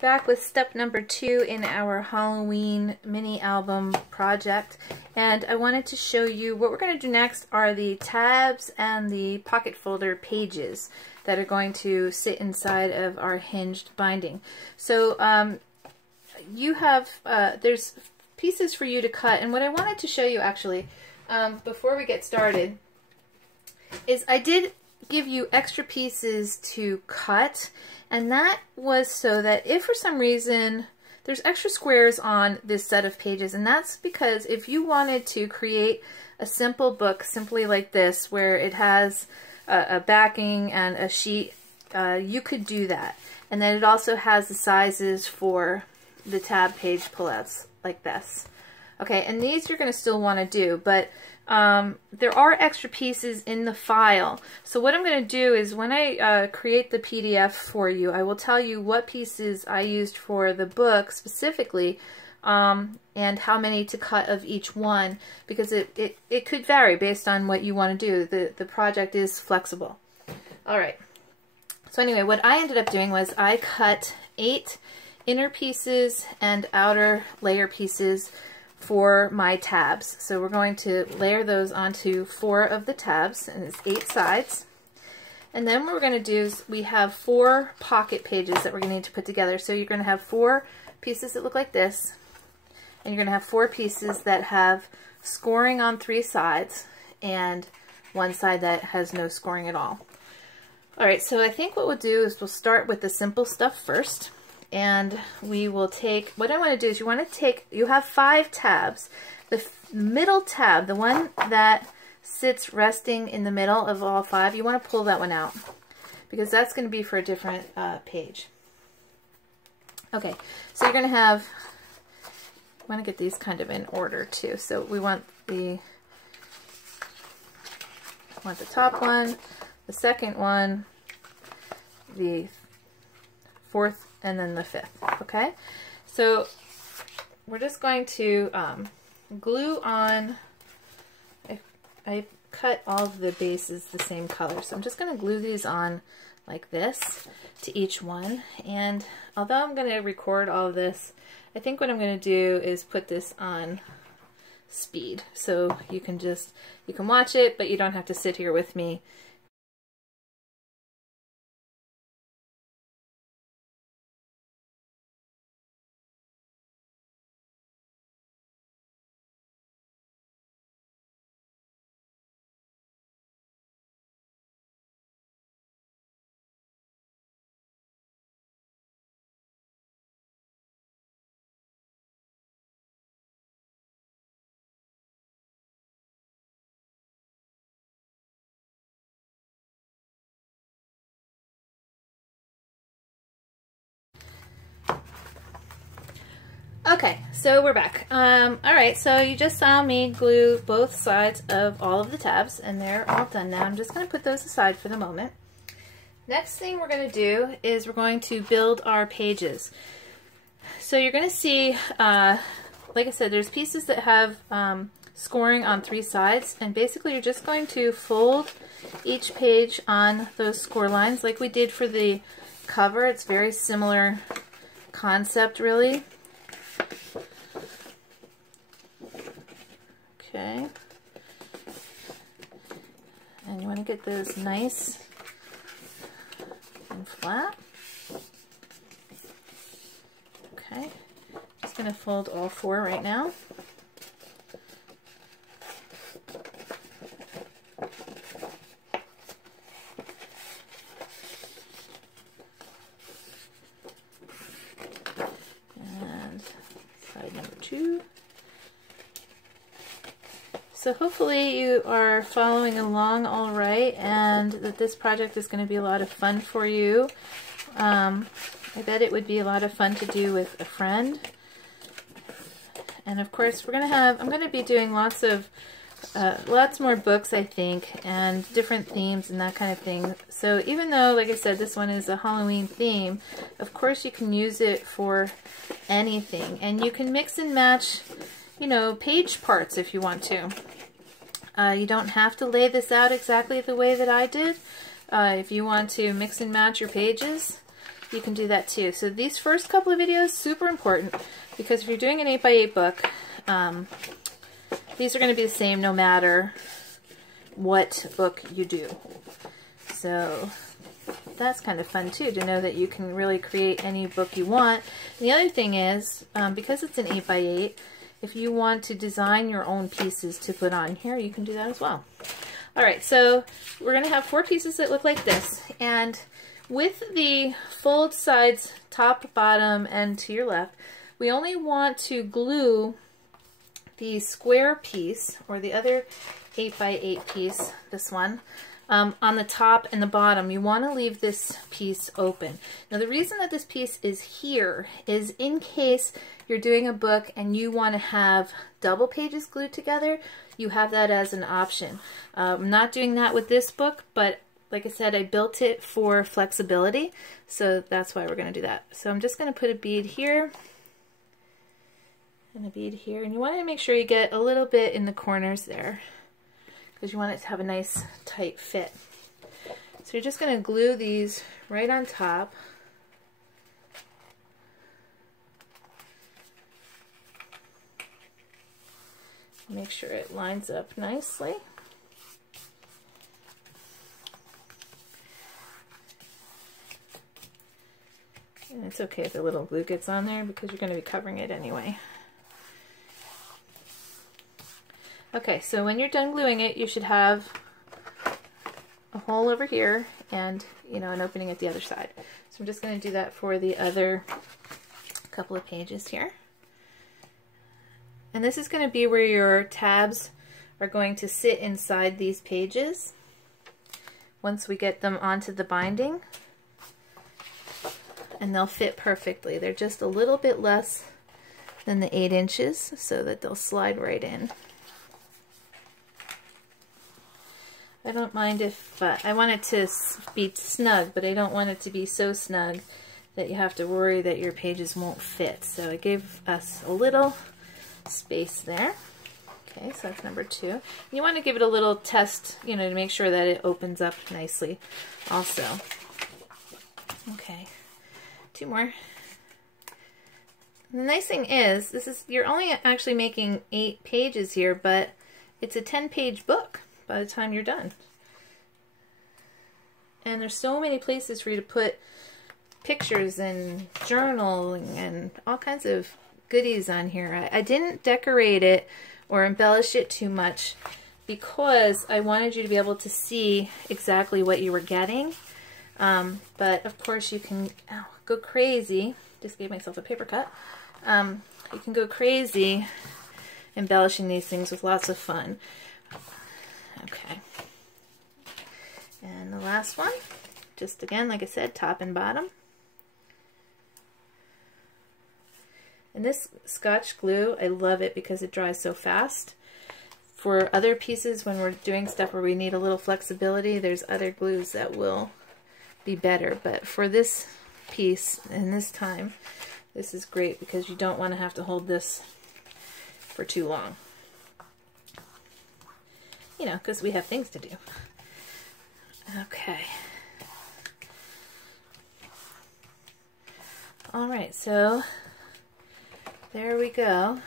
Back with step number 2 in our Halloween mini album project, and I wanted to show you what we're going to do next are the tabs and the pocket folder pages that are going to sit inside of our hinged binding. So you have there's pieces for you to cut, and what I wanted to show you actually before we get started is I did give you extra pieces to cut, and that was so that if for some reason there's extra squares on this set of pages, and that's because if you wanted to create a simple book simply like this where it has a backing and a sheet, you could do that. And then it also has the sizes for the tab page pullouts like this. Okay, and these you're going to still want to do, but there are extra pieces in the file. So what I'm going to do is when I create the PDF for you, I will tell you what pieces I used for the book specifically and how many to cut of each one, because it could vary based on what you want to do. The project is flexible. Alright, so anyway, what I ended up doing was I cut 8 inner pieces and outer layer pieces for my tabs. So we're going to layer those onto 4 of the tabs, and it's 8 sides. And then what we're going to do is we have 4 pocket pages that we're going to need to put together. So you're going to have 4 pieces that look like this, and you're going to have 4 pieces that have scoring on 3 sides and 1 side that has no scoring at all. Alright, so I think what we'll do is we'll start with the simple stuff first. And we will take, what I want to do is you have 5 tabs. The middle tab, the one that sits resting in the middle of all 5, you want to pull that one out because that's going to be for a different page. Okay, so you're going to have, I want to get these kind of in order too. So we want the top one, the second one, the 4th, and then the 5th. Okay, so we're just going to glue on. I cut all of the bases the same color, so I'm just going to glue these on like this to each one. And although I'm going to record all of this, I think what I'm going to do is put this on speed, so you can watch it, but you don't have to sit here with me. Okay, so we're back. Alright, so you just saw me glue both sides of all of the tabs, and they're all done now. I'm just going to put those aside for the moment. Next thing we're going to do is we're going to build our pages. So you're going to see, like I said, there's pieces that have scoring on 3 sides, and basically you're just going to fold each page on those score lines like we did for the cover. It's very similar concept, really. Okay, and you want to get those nice and flat. Okay, just going to fold all 4 right now. And side number 2. So hopefully you are following along all right, and that this project is going to be a lot of fun for you. I bet it would be a lot of fun to do with a friend. And of course I'm going to be doing lots more books, I think, and different themes and that kind of thing. So even though, like I said, this one is a Halloween theme, of course you can use it for anything, and you can mix and match, you know, page parts if you want to. You don't have to lay this out exactly the way that I did. If you want to mix and match your pages, you can do that too. So these first couple of videos, super important, because if you're doing an 8x8 book, these are going to be the same no matter what book you do. So that's kind of fun too, to know that you can really create any book you want. And the other thing is, because it's an 8x8, if you want to design your own pieces to put on here, you can do that as well. Alright, so we're going to have 4 pieces that look like this, and with the fold sides, top, bottom, and to your left, we only want to glue the square piece, or the other 8x8 piece, this one, on the top and the bottom. You want to leave this piece open. Now the reason that this piece is here is in case you're doing a book and you want to have double pages glued together, you have that as an option. I'm not doing that with this book, but like I said, I built it for flexibility, so that's why we're going to do that. So I'm just going to put a bead here and a bead here, and you want to make sure you get a little bit in the corners there, because you want it to have a nice tight fit. So you're just going to glue these right on top. Make sure it lines up nicely. And it's okay if the little glue gets on there, because you're going to be covering it anyway. Okay, so when you're done gluing it, you should have a hole over here and, an opening at the other side. So I'm just going to do that for the other couple of pages here. And this is going to be where your tabs are going to sit inside these pages once we get them onto the binding. And they'll fit perfectly. They're just a little bit less than the 8 inches, so that they'll slide right in. I don't mind if, I want it to be snug, but I don't want it to be so snug that you have to worry that your pages won't fit. So I gave us a little space there. Okay, so that's number 2. And you want to give it a little test, to make sure that it opens up nicely also. Okay, 2 more. The nice thing is, you're only actually making 8 pages here, but it's a 10-page book by the time you're done. And there's so many places for you to put pictures and journaling and all kinds of goodies on here. I didn't decorate it or embellish it too much because I wanted you to be able to see exactly what you were getting. But of course you can go crazy. Just gave myself a paper cut. You can go crazy embellishing these things with lots of fun. Okay. And the last one, just again, like I said, top and bottom. And this Scotch glue, I love it because it dries so fast. For other pieces, when we're doing stuff where we need a little flexibility, there's other glues that will be better. But for this piece and this time, this is great because you don't want to have to hold this for too long. Because we have things to do. Okay. Alright, so there we go.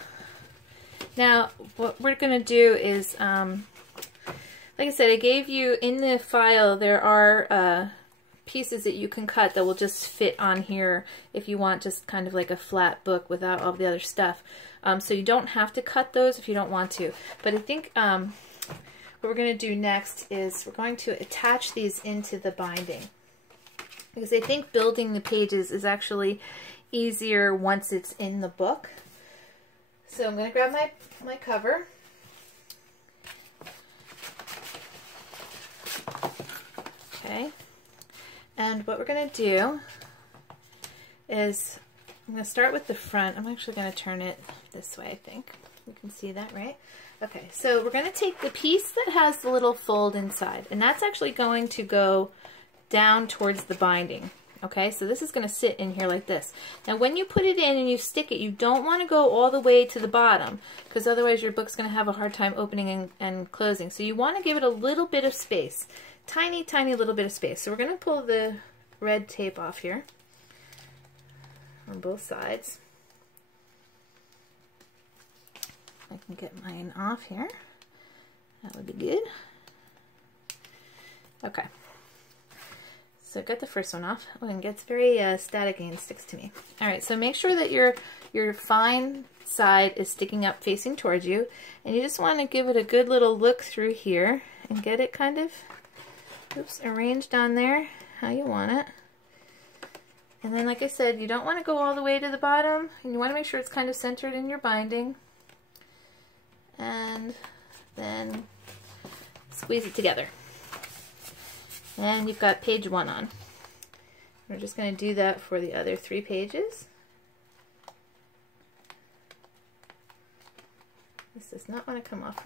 Now, what we're going to do is, like I said, I gave you in the file, there are pieces that you can cut that will just fit on here if you want just kind of like a flat book without all the other stuff. So you don't have to cut those if you don't want to. But I think what we're going to do next is we're going to attach these into the binding. Because I think building the pages is actually easier once it's in the book. So I'm going to grab my cover. Okay. And what we're going to do is I'm going to start with the front. I'm actually going to turn it this way, I think. You can see that, right? Okay, so we're going to take the piece that has the little fold inside, and that's actually going to go down towards the binding. Okay, so this is going to sit in here like this. Now when you put it in and you stick it, you don't want to go all the way to the bottom, because otherwise your book's going to have a hard time opening and closing. So you want to give it a little bit of space. Tiny, tiny little bit of space. So we're going to pull the red tape off here. on both sides. I can get mine off here. That would be good. Okay. So I've got the first one off. Oh, and it gets very staticky and sticks to me. All right, so make sure that your fine side is sticking up facing towards you, and you just want to give it a good little look through here and get it kind of, oops, arranged on there how you want it. And then, like I said, you don't want to go all the way to the bottom, and you want to make sure it's kind of centered in your binding. And then squeeze it together. And you've got page 1 on. We're just going to do that for the other 3 pages. This does not want to come off.